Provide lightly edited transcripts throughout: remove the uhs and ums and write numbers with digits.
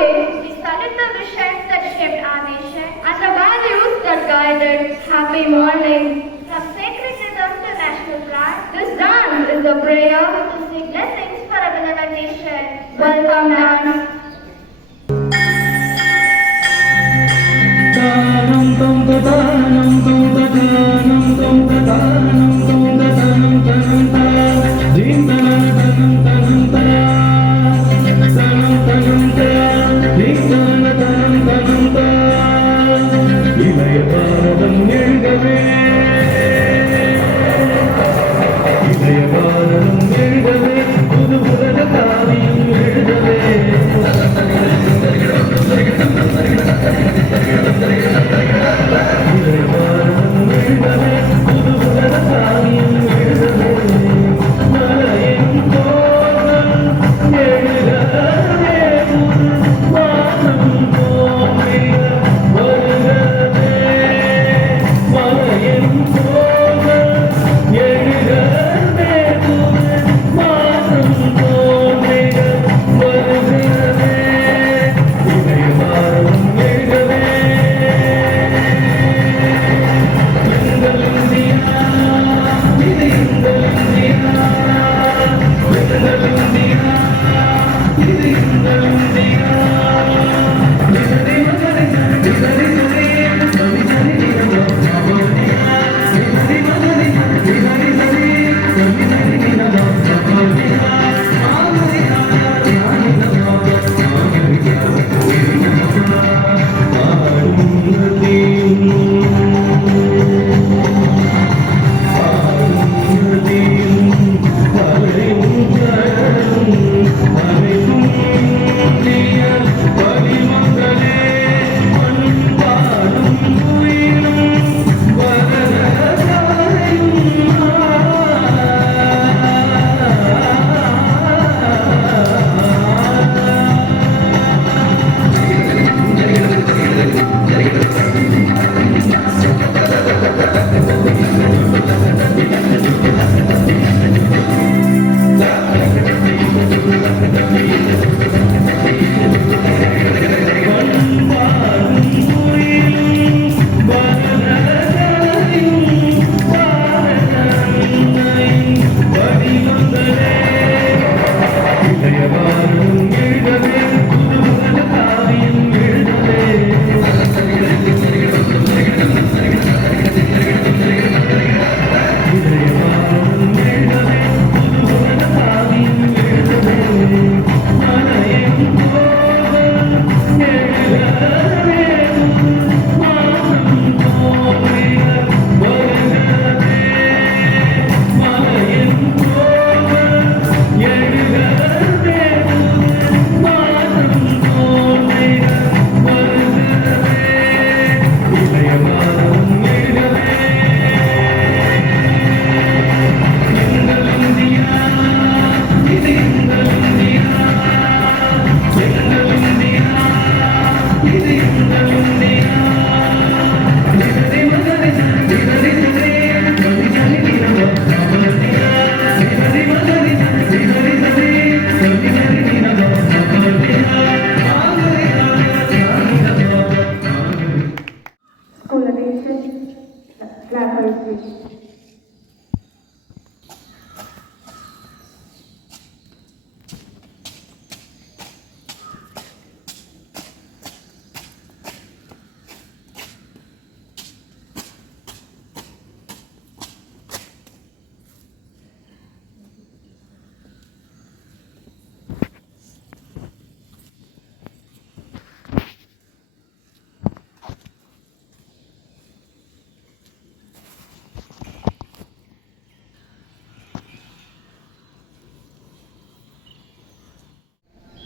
Today, we salute the visions that shaped our nation and the values that guided. Happy morning. From sacred rhythm to national flag, this dance is a prayer to seek blessings for a beloved nation. Welcome, dance.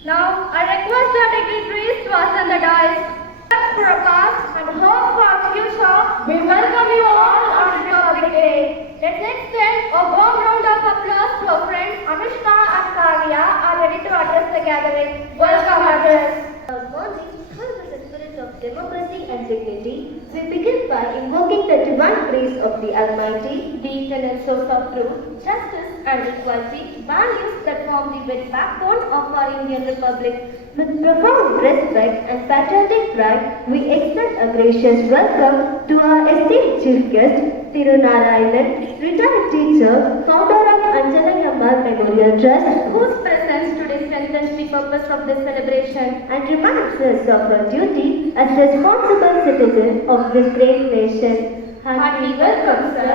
Now, I request our dignitaries to ascend the dais for a past and hope for our future. We welcome you all on Republic Day. Let's extend a warm round of applause to our friends Anushka and Kavya are ready to address the gathering. Welcome, address. Good morning. With the spirit of democracy and dignity, we begin by invoking the divine grace of the Almighty, the eternal source of truth, justice, and equality, values that form the very backbone of our Indian Republic. With profound respect and patriotic pride, we extend a gracious welcome to our esteemed chief guest, Thiru Narayanan, retired teacher, founder of Anjalai Ammal Memorial Trust, whose presence today strengthens the purpose of this celebration and reminds us of our duty as responsible citizens of this great nation. Hearty welcome, sir.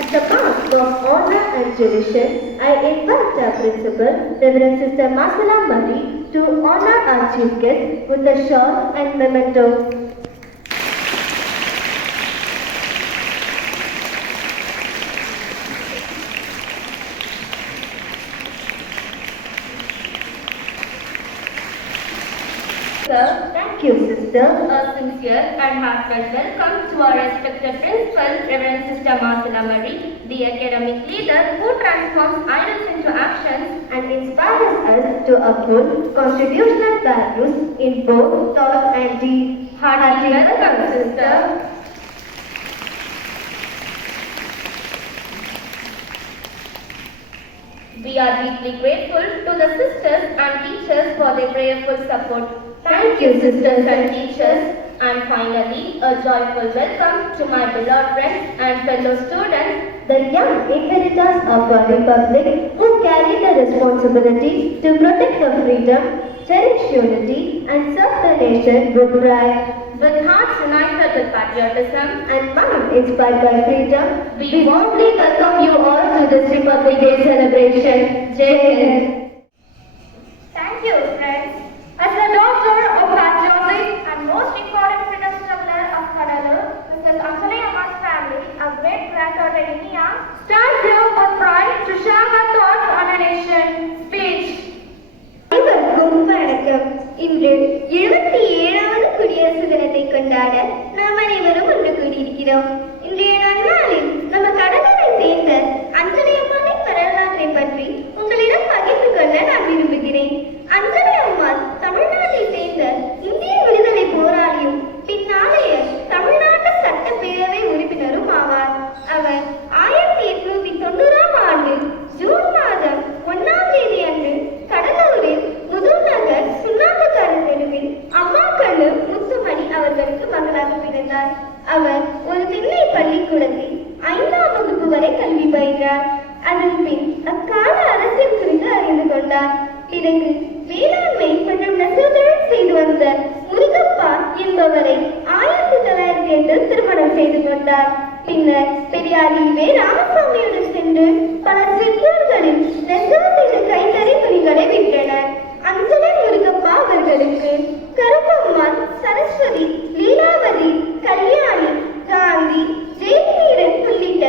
At the mark of honor and tradition, I invite our principal, Reverend Sister Masala Mari, to honor our chief guest with a shawl and memento. Sir, thank you, sister. A sincere and heartfelt welcome to our respected principal, Reverend Sister Masala Mari, the academic leader who transforms idols into actions And inspires us to uphold constitutional values in both thought and deed. Hearty welcome, sister. We are deeply grateful to the sisters and teachers for their prayerful support. Thank you, sisters and teachers. And finally, a joyful welcome to my beloved friends and fellow students, the young inheritors of our republic who carry the responsibility to protect the freedom, cherish unity, and serve the nation with pride. with hearts united with patriotism And mind inspired by freedom, We we warmly welcome you all to this Republic Day celebration. Jai Hind. Thank you, friends. As the daughter of patriotic and most important freedom struggler of Kadalur, Mrs. Anjalai Ammal's family, our great granddaughter Inia, stands here with pride to share her thoughts on a nation. Speech. அனைவருக்கும் வணக்கம். இன்று 77வது குடியரசு தினத்தை கொண்டாட நாம் அனைவரும் ஒன்று கூடியிருக்கிறோம். இன்றைய நன்னாளில் நம்ம கடலூரை சேர்ந்த அஞ்சலி அம்மாளின் வரலாற்றை பற்றி உங்களிடம் பகிர்ந்து கொள்ள நான் விரும்புகிறேன். அஞ்சலி அம்மாள் தமிழ்நாட்டை சேர்ந்த இந்திய விடுதலை போராளியும் பின்னாளைய தமிழ்நாட்டு சட்டப்பேரவை உறுப்பினரும் ஆவார். அவர் 1890ஆம் ஆண்டு ஜூன் மாதம் 1ஆம் தேதி அன்று கடலூரில் முதுநகர் சுண்ணாம்புக்கார தெருவில் அம்மாக்கண்ணு முத்துமணி அவர்களுக்கு மகளாக பிறந்தார். அவர் ஒரு திண்ணை பள்ளிக்கூடத்தில் 5ஆம் வகுப்பு வரை கல்வி பயின்றார். அதன் பின் அக்கால அரசியல் குறித்து அறிந்து கொண்டார். பிறகு வேளாண்மை மற்றும் நெசவுத்தொழில் செய்து வந்த முருகப்பா என்பவரை 1908 திருமணம் செய்து கொண்டார். பின்னர் பெரியாரி வே ராமசாமியுடன் சென்று பல சிற்றூர்களில் நெசவு செய்த கைத்தறி துணிகளை விற்றனர். அஞ்சலி முருகப்பா அவர்களுக்கு கருப்பம்மாள், சரஸ்வதி, லீலாவதி, கல்யாணி, காந்தி, ஜெயவீரன் உள்ளிட்ட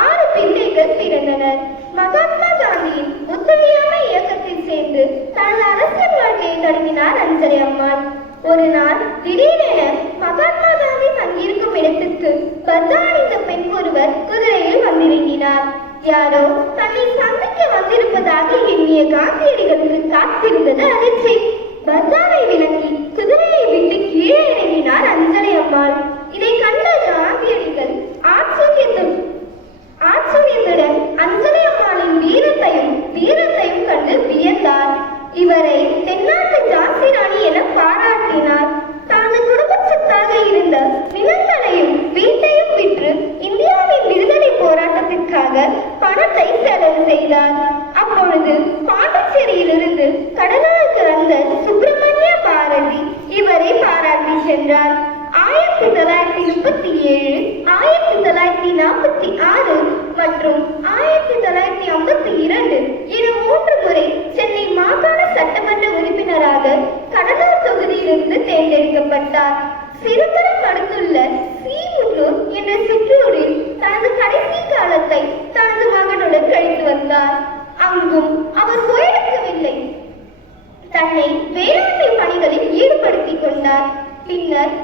6 பிள்ளைகள் பிறந்தனர். மகாத்மா காந்தியின் ஒத்துழையாமை இயக்கத்தில் சேர்ந்து தனது அரசியல் வாழ்க்கையை தொடங்கினார் அஞ்சலி அம்மாள். ஒரு நாள் திடீரென மகாத்மா காந்தி தங்கியிருக்கும் இடத்துக்கு பர்தா அணிந்த பெண் ஒருவர் குதிரையில் வந்திறங்கினார். யாரோ தன்னை சந்திக்க வந்திருப்பதாக எண்ணிய காந்தியடிகளுக்கு காத்திருந்தது அதிர்ச்சி. பர்தாவை விலக்கி குதிரையை விட்டு கீழே இறங்கினார் அஞ்சலி அம்மாள். இதை கண்ட காந்தியடிகள் ஆச்சரியத்துடன் அஞ்சலி அம்மாளின் வீரத்தையும் கண்டு வியந்தார். இவரை தென்னாட்டு ஜான்சி ராணி என பாராட்டினார். தனது குடும்ப சொத்தாக இருந்த நிலங்களையும் வீட்டையும் விற்று இந்தியாவின் விடுதலை போராட்டத்திற்காக பணத்தை செலவு செய்தார். அப்பொழுது பாண்டிச்சேரியிலிருந்து கடலூருக்கு வந்த சுப்பிரமணிய பாரதி இவரை பாராட்டி சென்றார். 1937, 1946 மற்றும் 1952 என 3 முறை சென்னை மாகாண சட்டமன்ற உறுப்பினராக கடலூர் தொகுதியிலிருந்து தேர்ந்தெடுக்கப்பட்டார். சிறுபுரம் அடுத்துள்ள சீமுற்றூர் என்ற சிற்றூரில் தனது கடைசி காலத்தை தனது மகனுடன் கழித்து வந்தார். அங்கும் அவர் ஓய்வெடுக்கவில்லை. தன்னை வேளாண்மை பணிகளில் ஈடுபடுத்திக் கொண்டார். பின்னர்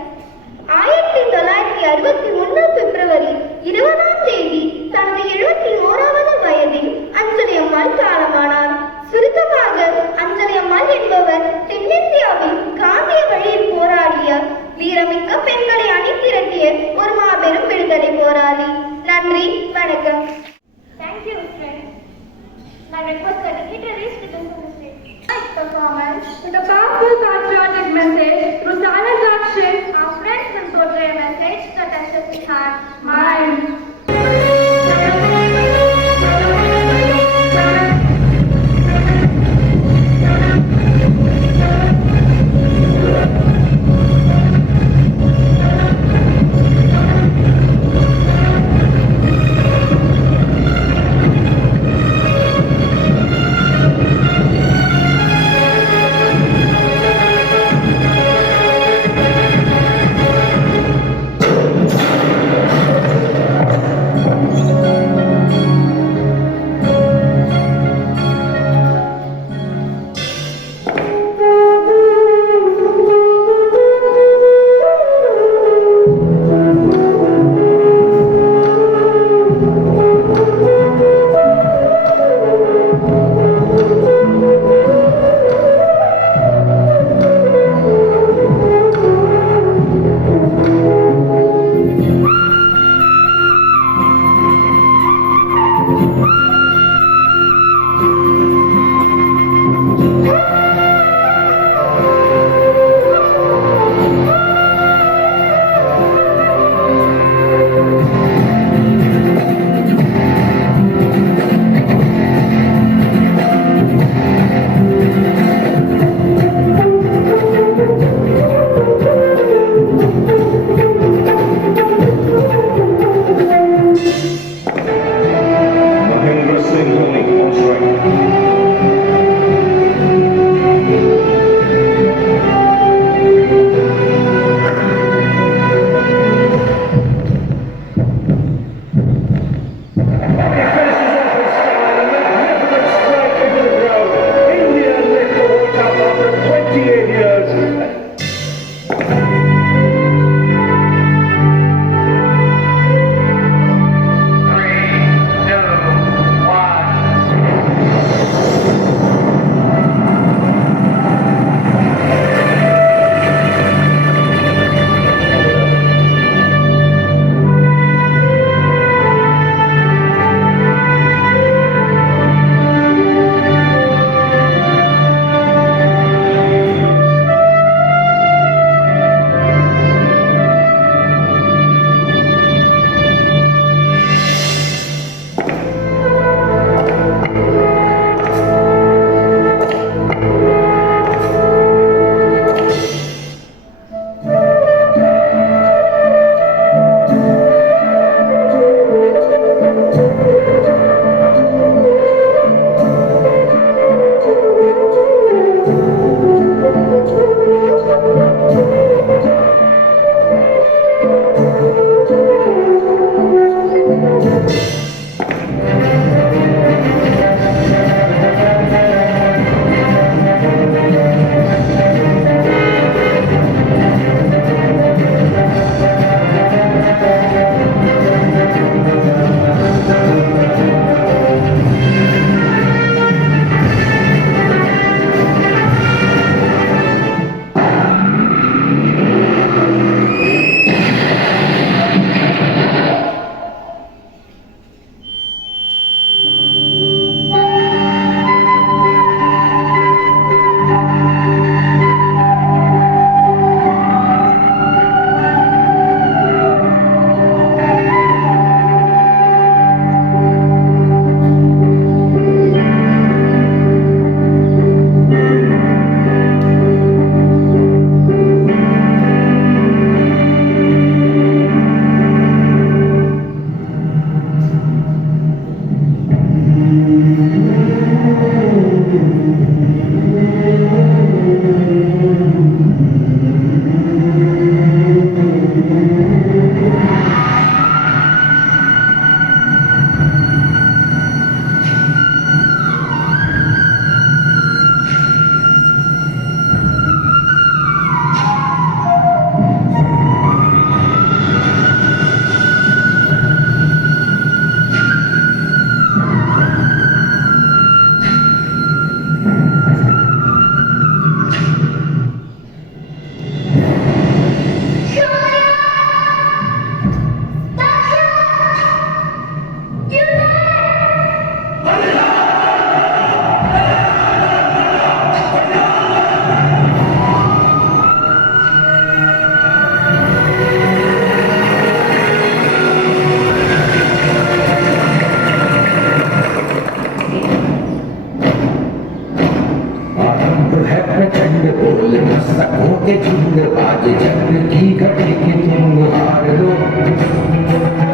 1961 பிப்ரவரி 20ஆம் தேதி தனது 71வது வயதில் அஞ்சலி அம்மாள் காலமானார். சுருக்கமாக அஞ்சலி அம்மாள் என்பவர் தென்னிந்தியாவில் காந்திய வழியில் போராடிய வீரமிக்க பெண்களை அணிதிரட்டிய ஒரு மாபெரும் விடுதலை போராளி. நன்றி, வணக்கம். Thank I request the dignitaries to listen to it. Tonight's performance with a powerful patriotic message through silent action. Our friends will portray a message that touches the heart, Mind. आज जग की घटी की तुम हार लो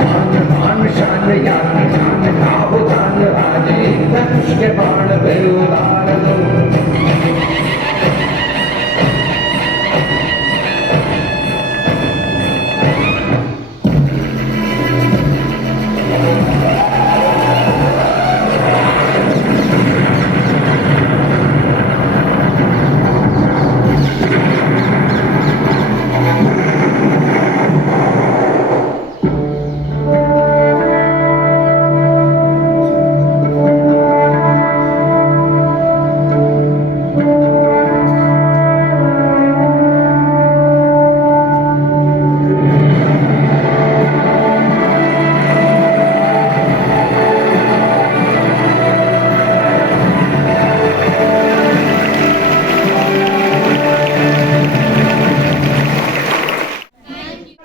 मान मान शान याद शान सावधान आज धनुष के बाण पे उतार लो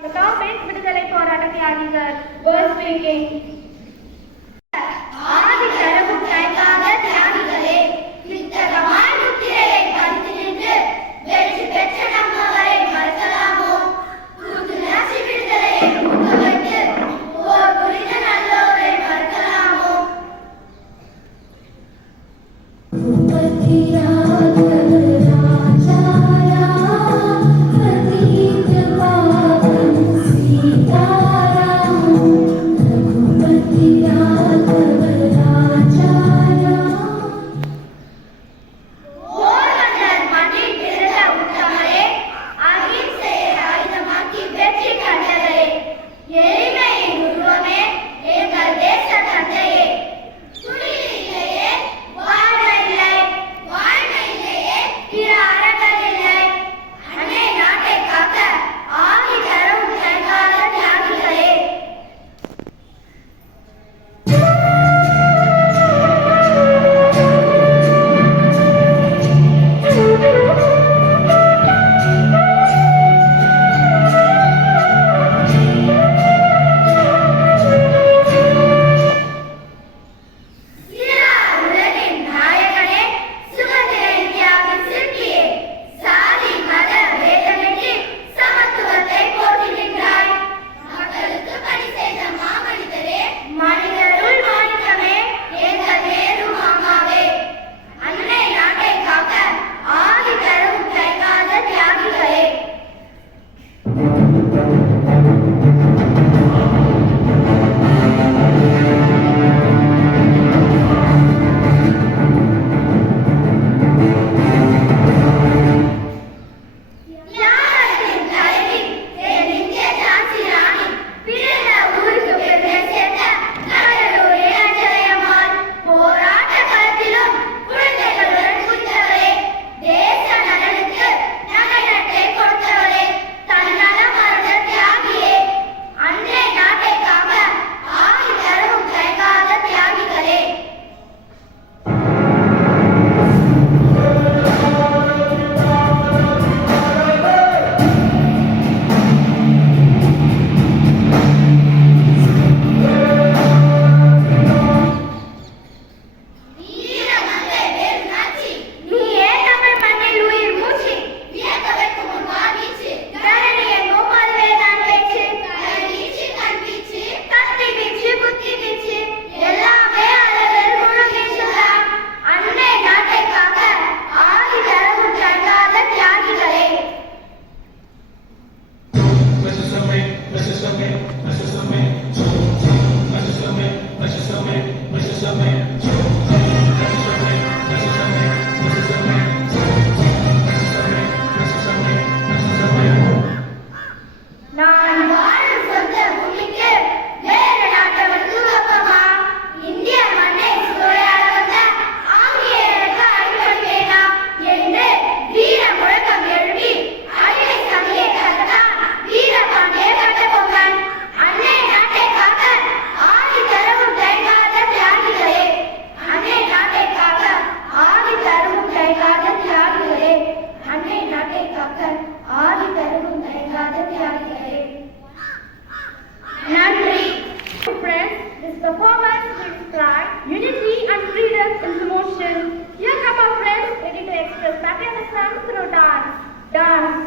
The topic விடுதலை போராட்ட தியாகிகள். Verse speaking. ஆதி கரமும் தயங்காத தியாகிகளே, நித்தகமாய் முத்திரையை பதித்து நின்று வெற்றி பெற்ற நம்மவரை மறக்கலாமோ? கூத்து நசி விடுதலையை கூட்ட வைத்து போர் புரிந்த நல்லோரை மறக்கலாமோ? ஓர்வந்தர் மண்ணில் பிறந்த உத்தமரே, அகிம்சையை ஆயுதமாக்கி வெற்றி கண்டவரே, எளிமையின் உருவமே எங்கள் தேச தந்தையே, துணி இல்லையே வாழ்வு இல்லை, வாழ்வு இல்லையே பிற அறங்கள் இல்லை, அன்னை நாட்டை காக்க ஆகி தரும் தயங்காத தியாகிகளே. உலகின் நாயகனே, சுதந்திர இந்தியாவின் சிற்பியே, சாதி மத வேதமின்றி சமத்துவத்தை போற்றுகின்றாய். மக்களுக்கு பணி செய்த மாமனிதரே, மனிதருள் மாணிக்கமே, எங்கள் நேரு மாமாவே, அன்னை நாட்டை காக்க ஆதி தரும் தயங்காத தியாகிகளே. தியாகத்தின் தலைவி, தென்னிந்திய ஜான்சி ராணி, பிறந்த ஊருக்கு பெருமை சேர்த்த நகரூரே அஞ்சலையம்மாள், போராட்ட களத்திலும் குழந்தைகளுடன் குதித்தவளே, தேச நலனுக்கு நகை கொடுத்தவளே, தன்னலம் மறந்த தியாகியே, அன்னை நாட்டை காக்க ஆகி தரும் தயங்காத தியாகிகளே. வீரமந்தை வேறு நாச்சி, நீயே தமிழ் மண்ணில் உயிர் மூச்சு, வியக்க வைக்கும் உன் வார்வீச்சு, தரணியை நோமாதுவே நான் பேச்சு, வீச்சு கண் வீச்சு, கத்தி வீச்சு புத்தி வீச்சு, எல்லாமே அளவில் முழு வீச்சுதான். அன்னை நாட்டை காக்க ஆகி தரும் தயங்காத தியாகிகளே. நான் வாழும் சொந்த பூமிக்கு வேறு நாட்டவனுக்கு வெப்பமா? இந்திய மண்ணை சூறையாட வந்த ஆங்கிலேயருக்கு அடிபணிவேனா என்று வீர முழக்கம் எழுப்பி அடிமை சபையை கலந்தான் வீரபாண்டிய கட்டபொம்மன். அன்னை நாட்டை காக்க ஆதி தரும் தயங்காத தியாகிகளே, அன்னை நாட்டை காக்க ஆதி தரும் தயங்காத தியாகிகளே, அன்னை நாட்டை காக்க ஆதி தரும் தயங்காத தியாகிகளே. நன்றி. Friends, this performance brings pride, unity and freedom into motion. Here come our friends ready to express patriotism through dance. Dance.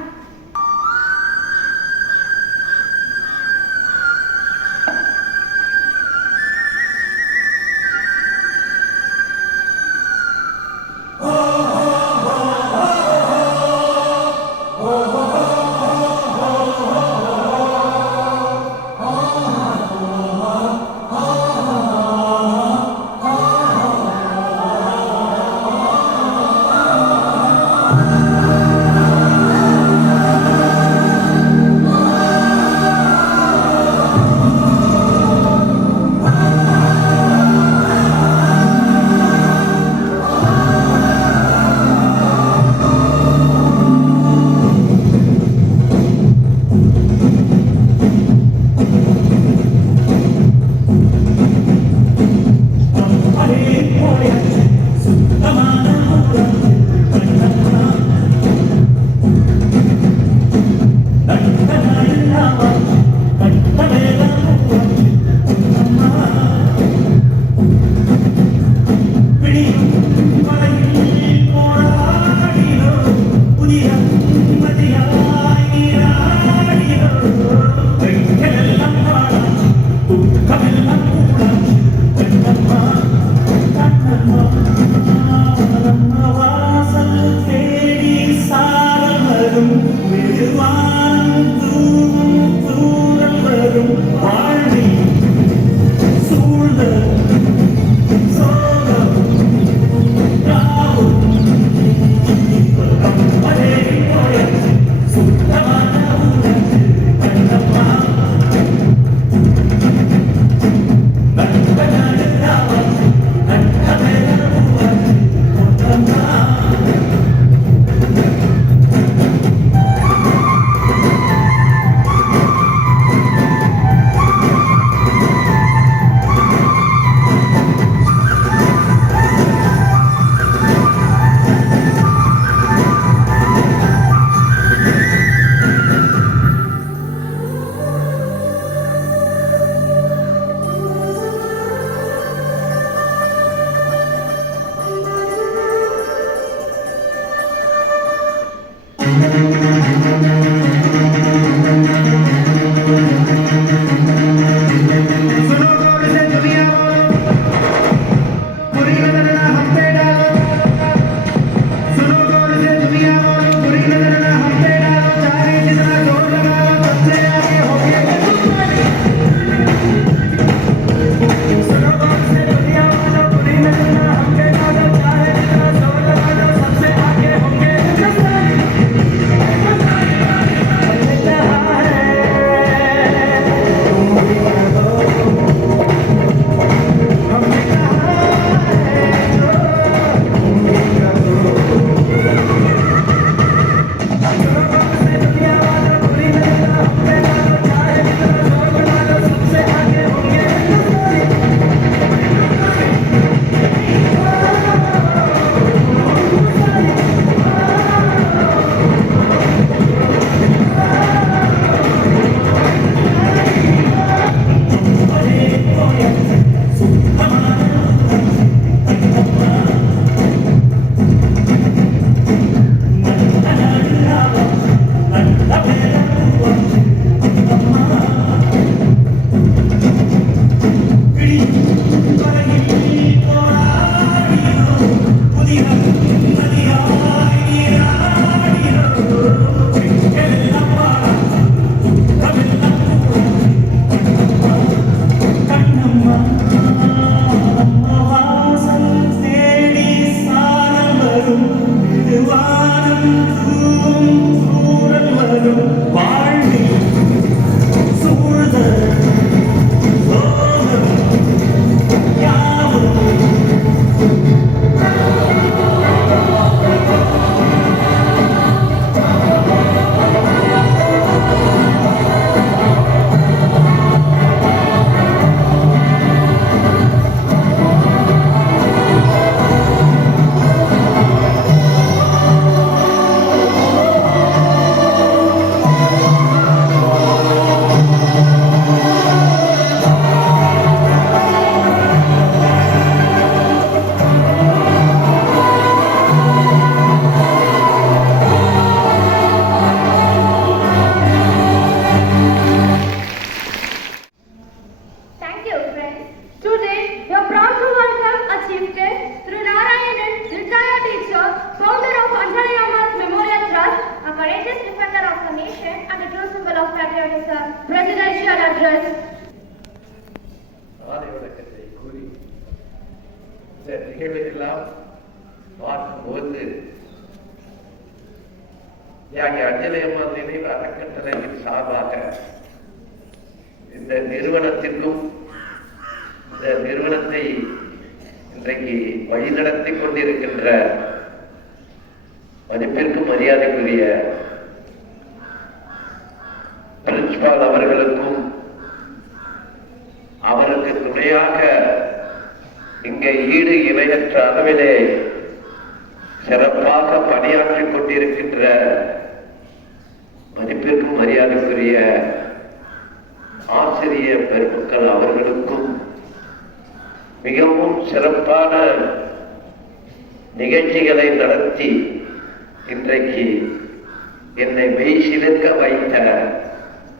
Presidential address. வணக்கத்தை கூறி இந்த நிகழ்வுக்கெல்லாம் பார்க்கும்போது தியாகி அஞ்சலி அம்மா நினைவு அறக்கட்டளையின் சார்பாக இந்த நிறுவனத்திற்கும் இந்த நிறுவனத்தை இன்றைக்கு வழிநடத்திக் கொண்டிருக்கின்ற மதிப்பிற்கும் மரியாதைக்குரிய பிரின்சிபால் அவர்களுக்கும் அவருக்கு துணையாக இங்கே ஈடு இணையற்ற அளவிலே சிறப்பாக பணியாற்றிக் கொண்டிருக்கின்ற மதிப்பிற்கும் மரியாதைக்குரிய ஆசிரியர் பெருமக்கள் அவர்களுக்கும் மிகவும் சிறப்பான நிகழ்ச்சிகளை நடத்தி இன்றைக்கு என்னை மெய் சிலிர்க்க வைத்த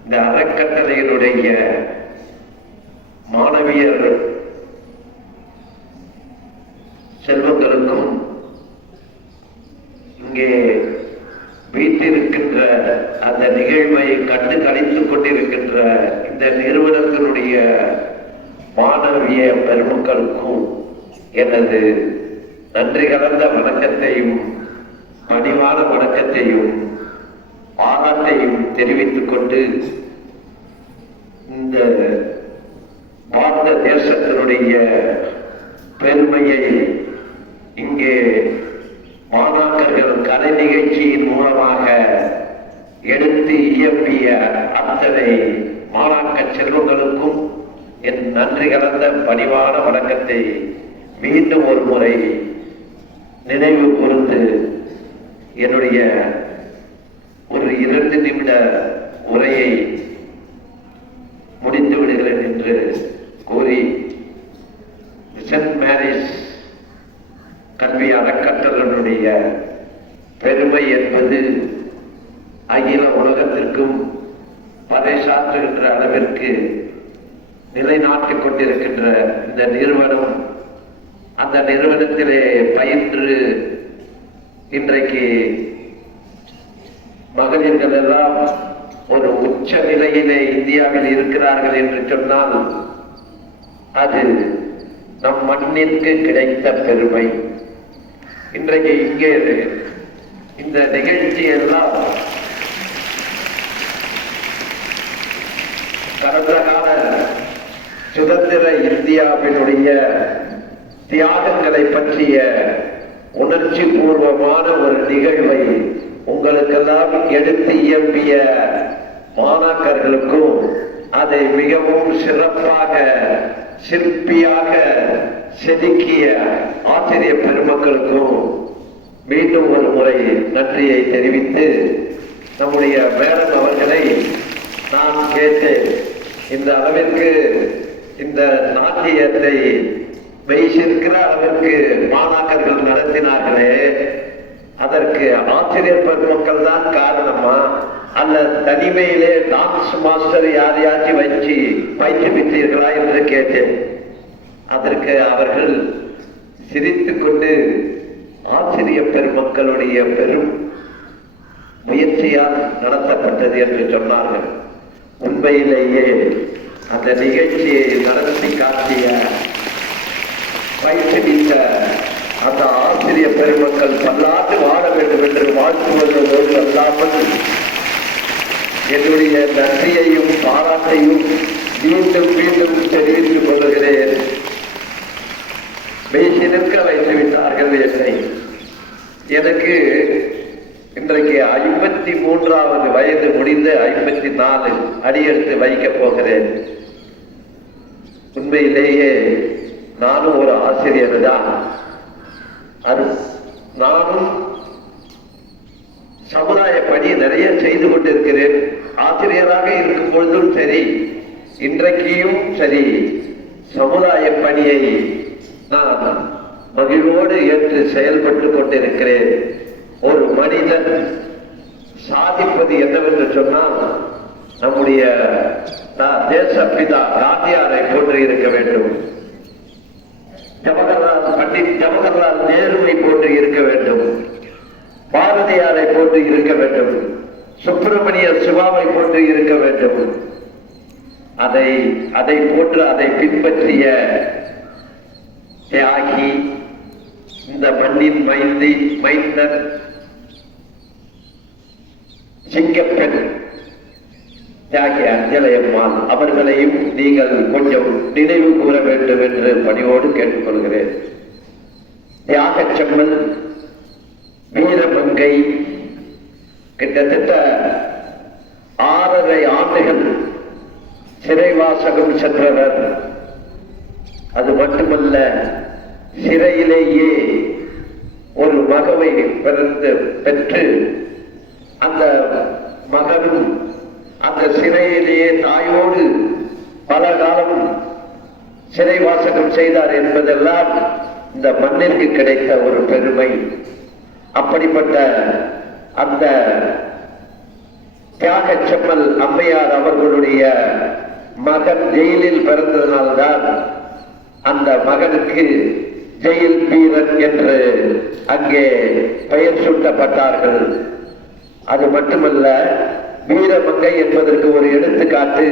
இந்த அறக்கட்டளையினுடைய மாணவியர் செல்வங்களுக்கும் இங்கே வீட்டிருக்கின்ற அந்த நிகழ்வை கண்டு கழித்துக் கொண்டிருக்கின்ற இந்த நிறுவனத்தினுடைய மாணவிய பெருமக்களுக்கும் எனது நன்றி கலந்த வணக்கத்தையும் பணிவான வணக்கத்தையும் பாராட்டையும் தெரிவித்துக் கொண்டு இந்த பாரத தேசத்தினுடைய பெருமையை இங்கே மாணாக்கர்கள் கலை நிகழ்ச்சியின் மூலமாக எடுத்து இயம்பிய அத்தனை மாணாக்க செல்வங்களுக்கும் என் நன்றி கலந்த பணிவான வணக்கத்தை மீண்டும் ஒரு முறை நினைவு கூர்ந்து என்னுடைய ஒரு 2 நிமிட உரையை முடித்து விடுகிறேன் என்று கூறி சென்ட் மேரிஸ் கல்வி அறக்கட்டளையினுடைய பெருமை என்பது அகில உலகத்திற்கும் பறைசாற்றுகின்ற அளவிற்கு நிலைநாட்டிக் கொண்டிருக்கின்ற இந்த நிறுவனம், அந்த நிறுவனத்திலே பயின்று இன்றைக்கு மகளிர்கள் எல்லாம் ஒரு உச்ச நிலையிலே இந்தியாவில் இருக்கிறார்கள் என்று சொன்னால் அது நம் மண்ணிற்கு கிடைத்த பெருமை. இன்றைக்கு இங்கே இந்த நிகழ்ச்சி எல்லாம் கடந்த கால சுதந்திர இந்தியாவினுடைய தியாகங்களை பற்றிய உணர்ச்சி பூர்வமான ஒரு நிகழ்வை உங்களுக்கெல்லாம் எடுத்து இயம்பிய மாணாக்கர்களுக்கும் அதை மிகவும் சிறப்பாக சிற்பியாக செதுக்கிய ஆசிரியர் பெருமக்களுக்கும் மீண்டும் ஒரு முறை நன்றியை தெரிவித்து, நம்முடைய மேடம் அவர்களை நான் கேட்டேன், இந்த அளவிற்கு இந்த நாட்டியத்தை வைத்திருக்கிற அளவிற்கு மாணாக்கர்கள் நடத்தினார்களே, அதற்கு ஆசிரியர் பெருமக்கள் தான் காரணமா அல்ல தனிமையிலே டான்ஸ் மாஸ்டர் யாரையாச்சும் வச்சு பயிற்றுவித்தீர்களா என்று கேட்டேன். அதற்கு அவர்கள் சிரித்துக் கொண்டு ஆசிரியர் பெருமக்களுடைய பெரும் முயற்சியால் நடத்தப்பட்டது என்று சொன்னார்கள். உண்மையிலேயே அந்த நிகழ்ச்சியை நடத்தி காட்டிய பயிற்றுவித்த அந்த ஆசிரியர் பெருமக்கள் பல்லாண்டு வாழ வேண்டும் என்று வாழ்த்துவதோடு அல்லாமல் என்னுடைய நன்றியையும் பாராட்டையும் மீண்டும் மீண்டும் தெரிவித்துக் கொள்கிறேன். மெய்சிலிருக்க வைத்துவிட்டார்கள் என்னை. எனக்கு இன்றைக்கு 53வது வயது முடிந்து 54 அடியெடுத்து வைக்கப் போகிறேன். உண்மையிலேயே நானும் ஒரு ஆசிரியர் தான். நானும் சமுதாய பணி நிறைய செய்து கொண்டிருக்கிறேன். ஆசிரியராக இருக்கும் பொழுதும் சரி, இன்றைக்கும் சரி, சமுதாய பணியை நான் மகிழ்வோடு ஏற்று செயல்பட்டு கொண்டிருக்கிறேன். ஒரு மனிதன் சாதிப்பது என்னவென்று சொன்னால், நம்முடைய தேசப்பிதா காந்தியாரை போன்று இருக்க வேண்டும், பண்டிட் ஜவஹர்லால் நேருவை போன்று இருக்க வேண்டும், பாரதியாரை போன்று இருக்க வேண்டும், சுப்பிரமணிய சிவாவை போன்று இருக்க வேண்டும். அதை போன்று அதை பின்பற்றிய தியாகி, இந்த மண்ணின் மைந்தன் சிங்கப்பெண் தியாகி அஞ்சலையம்மாள் அவர்களையும் நீங்கள் கொஞ்சம் நினைவு கூற வேண்டும் என்று பணியோடு கேட்டுக்கொள்கிறேன். தியாகச் செம்மல் வீரமங்கை கிட்டத்தட்ட 6.5 ஆண்டுகள் சிறைவாசகம் சென்றவர். அது மட்டுமல்ல, சிறையிலேயே ஒரு மகவை பெற்று அந்த மகனும் அந்த சிறையிலேயே தாயோடு பல காலம் சிறைவாசகம் செய்தார் என்பதெல்லாம் இந்த மண்ணிற்கு கிடைத்த ஒரு பெருமை. அப்படிப்பட்ட அந்த தியாகச் செம்மல் அம்மையார் அவர்களுடைய மகன் ஜெயிலில் பிறந்ததனால்தான் அந்த மகனுக்கு ஜெயில் வீரன் என்று அங்கே பெயர் சூட்டப்பட்டார்கள். அது மட்டுமல்ல, வீரமங்கை என்பதற்கு ஒரு எடுத்துக்காட்டு.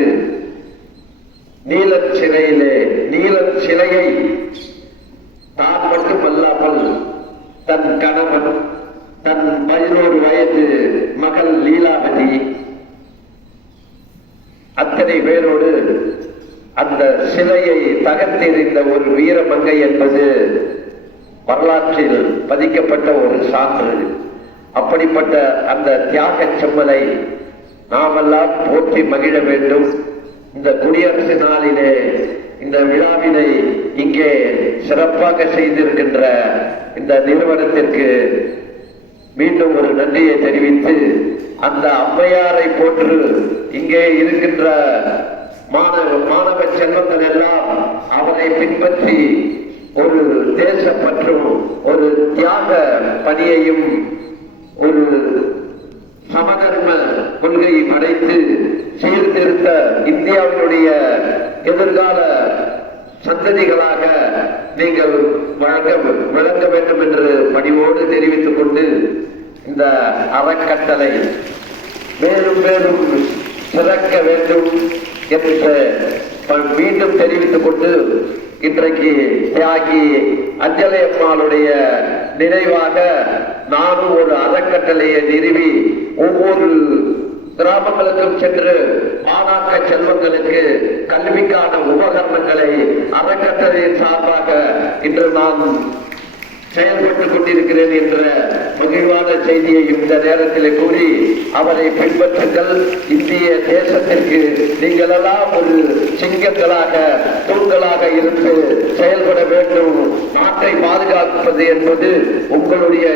நீலன் சிலையை தான் மட்டுமல்லாமல் தன் கணவன், தன் 11 வயது மகள் லீலாவதி, அத்தனை பேரோடு அந்த சிலையை தகர்த்தெறிந்த ஒரு வீரமங்கை என்பது வரலாற்றில் பதிக்கப்பட்ட ஒரு சான்று. அப்படிப்பட்ட அந்த தியாக செம்மலை நாமெல்லாம் போற்றி மகிழ வேண்டும். இந்த குடியரசு நாளிலே இந்த விழாவினை இங்கே சிறப்பாக செய்திருக்கின்ற இந்த நிறுவனத்திற்கு மீண்டும் ஒரு நன்றியை தெரிவித்து, அந்த அம்மையாரை போன்று இங்கே இருக்கின்ற மாணவ செல்வங்கள் எல்லாம் அவரை பின்பற்றி ஒரு தேசப்பற்றும் ஒரு தியாக பணியையும் ஒரு சமதர்ம கொள்கையை படைத்து சீர்திருத்த இந்தியாவினுடைய எதிர்கால சந்ததிகளாக நீங்கள் விளங்க வேண்டும் என்று பணிவோடு தெரிவித்துக் கொண்டு, இந்த அறக்கட்டளை மேலும் மேலும் சிறக்க வேண்டும் என்று மீண்டும் தெரிவித்துக் கொண்டு, இன்றைக்கு தியாகி அஞ்சலை அம்மாளுடைய நினைவாக நானும் ஒரு அறக்கட்டளையை நிறுவி ஒவ்வொரு கிராமங்களுக்கும் சென்று மாணாக்க செல்வங்களுக்கு கல்விக்கான உபகரணங்களை அறக்கட்டளையின் சார்பாக இன்று நான் செயல்பட்டுக் கொண்டிருக்கிறேன் என்ற மகிழ்வான செய்தியை இந்த நேரத்தில் கூறி, அவரை பின்பற்றுங்கள். இந்திய தேசத்திற்கு நீங்கள் எல்லாம் ஒரு சிங்கங்களாக தூண்களாக இருந்து செயல்பட வேண்டும். நாட்டை பாதுகாப்பது என்பது உங்களுடைய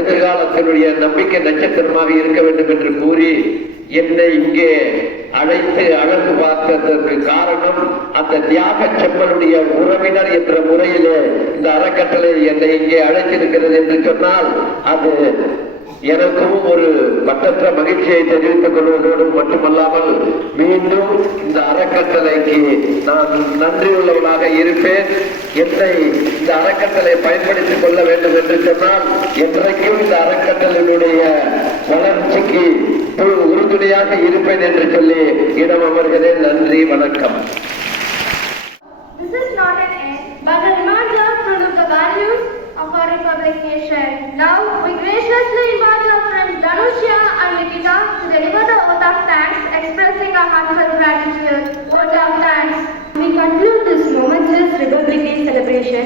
எதிர்காலத்தினுடைய நம்பிக்கை நட்சத்திரமாக இருக்க வேண்டும் என்று கூறி, என்னை இங்கே அழைத்து அழகு பார்த்ததற்கு காரணம் அந்த தியாக செம்மலுடைய உறவினர் என்ற முறையிலே இந்த அறக்கட்டளை என்னை இங்கே அழைத்திருக்கிறது என்று சொன்னால், அது எனக்கும் ஒரு மற்றற்ற மகிழ்ச்சியை தெரிவித்துக் கொள்வதோடு மட்டுமல்லாமல் மீண்டும் இந்த அறக்கட்டளைக்கு நான் நன்றியுள்ளவனாக இருப்பேன். என்னை இந்த அறக்கட்டளை பயன்படுத்திக் கொள்ள வேண்டும் என்று சொன்னால், என்றைக்கும் இந்த அறக்கட்டளையினுடைய வளர்ச்சிக்கு உறுதுணையாக இருப்பேன் என்று சொல்லி இடம் அமர்கிறேன். நன்றி, வணக்கம். This is not an end, but a reminder to live the values of our Republic nation. Now, we graciously invite our friends Dhanushya and Nikita to deliver the oath of thanks, expressing our heartfelt gratitude. Oath of thanks. We conclude this momentous Republic Day celebration.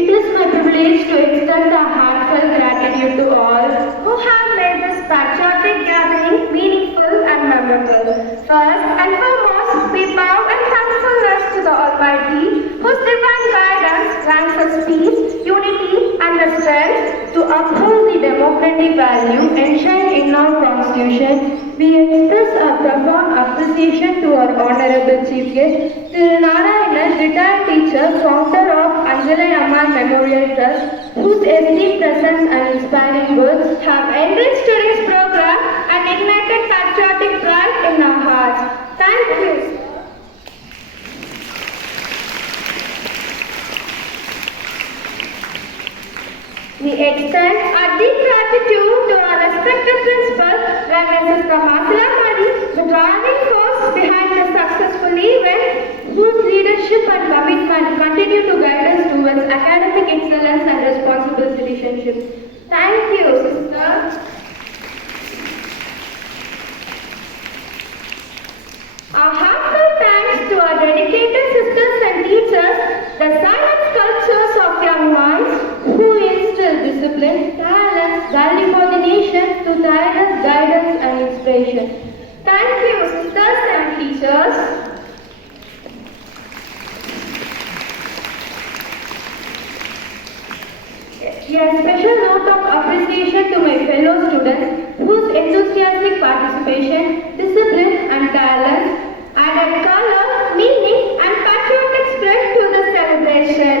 It is my privilege to extend a heartfelt gratitude to all who have made this patriotic gathering meaningful and memorable. First and foremost, we bow in thankfulness to the Almighty, whose divine guidance grants us peace, unity, and the strength to uphold the democratic value enshrined in our Constitution. We express our profound appreciation to our Honorable Chief Guest, Thiru Narayanan, retired teacher, founder of Anjalai Amma Memorial Trust, whose esteemed presence and inspiring words have enriched today's program and ignited patriotic pride in our hearts. Thank you. We extend our deep gratitude to our respected principal, Reverend Sister Masila Madi, the driving force behind the successful event, whose leadership and commitment continue to guide us towards academic excellence and responsible citizenship. Thank you, Sister. Our heartfelt thanks to our dedicated sisters and teachers, the silent sculptures of young minds who instill discipline, talent, value for the nation to tireless guidance and inspiration. Thank you, sisters and teachers. A special note of appreciation to my fellow students whose enthusiastic participation, discipline and talent added color, meaning and patriotic spirit to the celebration.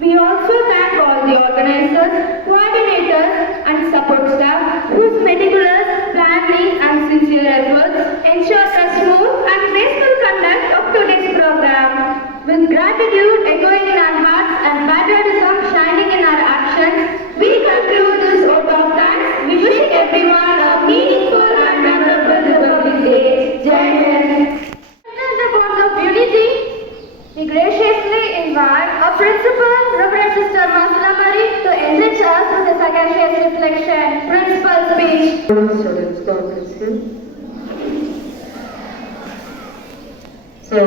We also thank all the organizers, coordinators and support staff whose meticulous planning and sincere efforts ensure the smooth and graceful conduct of today's program. With With gratitude echoing in our hearts and patriotism shining in our actions, we conclude this vote of thanks, wishing everyone a meaningful and memorable Republic Day. Jai Hind. In the bonds of unity, we graciously invite our principal, Reverend Sister Masla Marie, to enrich us with a sagacious reflection. Principal speech. Students, God bless you. So,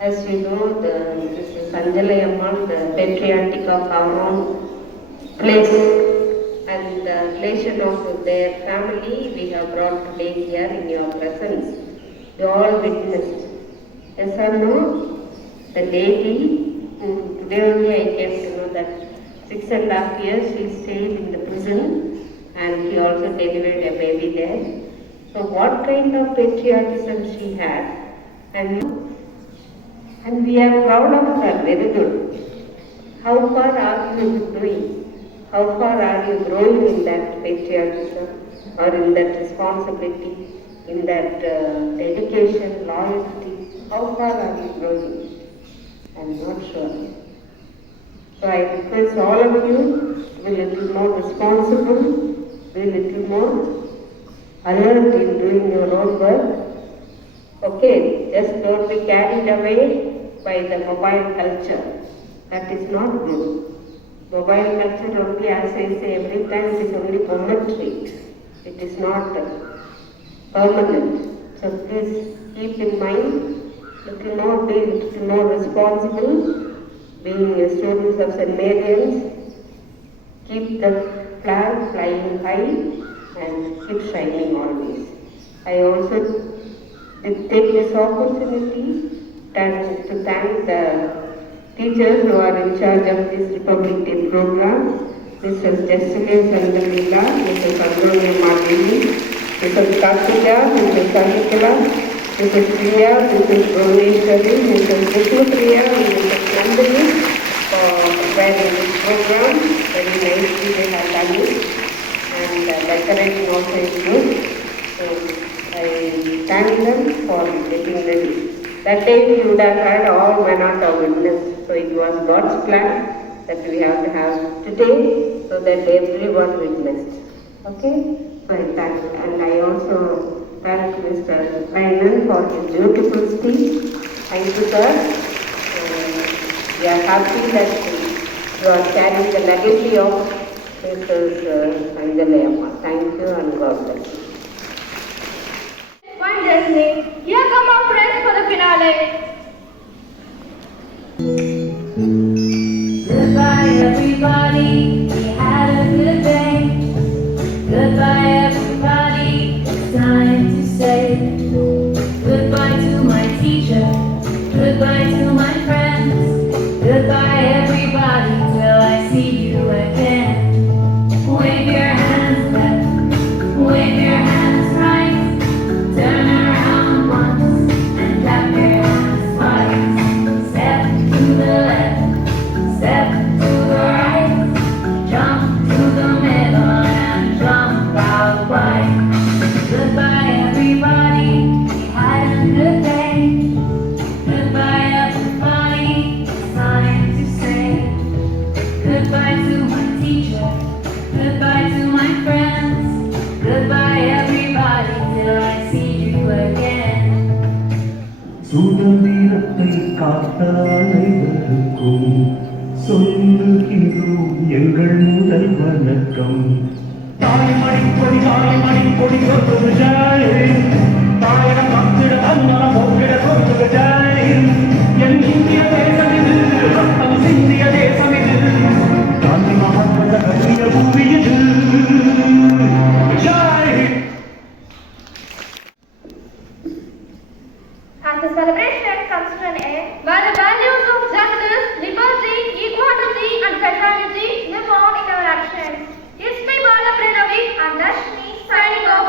as you know, this is Anjali Ammal, the patriarch of our own place, and the relation of their family we have brought today here in your presence. You all witnessed. Yes or no? The lady, today only I came to know that 6.5 years she stayed in the prison, and he also delivered a baby there. So what kind of patriotism she had, and we are proud of her, very good. How far are you doing? How far are you growing in that patriotism or in that responsibility, in that dedication, loyalty? How far are you growing? I am not sure. So I request all of you to be a little more responsible, be a little more alert in doing your own work. Okay, just don't be carried away by the mobile culture. That is not good. Mobile culture only, as I say every time, it is only momentary. It is not permanent. So please keep in mind, little more responsible, being students of St. Mary's, keep the flag flying high and keep shining always. I also take this opportunity to thank the teachers who are in charge of this Republic Day program. Mrs. Destiny Sandalila, Mrs. Andronia Madini, Mrs. Kartika, Mrs. Sanikala, Mrs. Priya, Mrs. Bhuvneshwari, Mrs. Vishnupriya, and Mrs. Nandini for preparing this program. Very nicely they have done it, and the decoration also is good. So I thank them for getting ready. That day we would have had all manner of witness. So it was God's plan that we have to have today so that everyone witnessed. Okay? So I thank, and I also thank Mr. Rainan for his beautiful speech. Thank you, sir. We are happy that you are carrying the legacy of Mrs. Anjali Amma. Thank you and God bless you. One destiny. Here come our friends for the finale. Goodbye everybody, we had a good day. Goodbye everybody, it's time to say goodbye to my teacher, goodbye to my friends. Goodbye everybody, till I see you again. Wave your hands left, wave your hands right. Turn around once and clap your hands twice. Step to the left, step to the right. Jump to the middle and jump out wide. Goodbye everybody, we had a good day. Goodbye everybody, it's time to say goodbye to my teacher, goodbye to my friends. Goodbye everybody, till I see you again. சுதந்திரத்தை காத்த அனைவருக்கும் சொல்லுகின்றோம் எங்கள் முதல் வணக்கம். தாய்மணி கொடி கொடுத்து Joy, தாயகம் காத்திட தன்மனம் போக்கிட கொடுத்து ஜாய். என் இந்திய தேசம் இது, ரத்தம் சிந்திய தேசம் இது, காந்தி மகாத்மா கட்டிய பூமி இது. Joy. As the celebration comes to an end, while the values of justice, liberty, equality, and fraternity live on in our actions. It's me, Bala Pranavi, and Dashmi, signing off.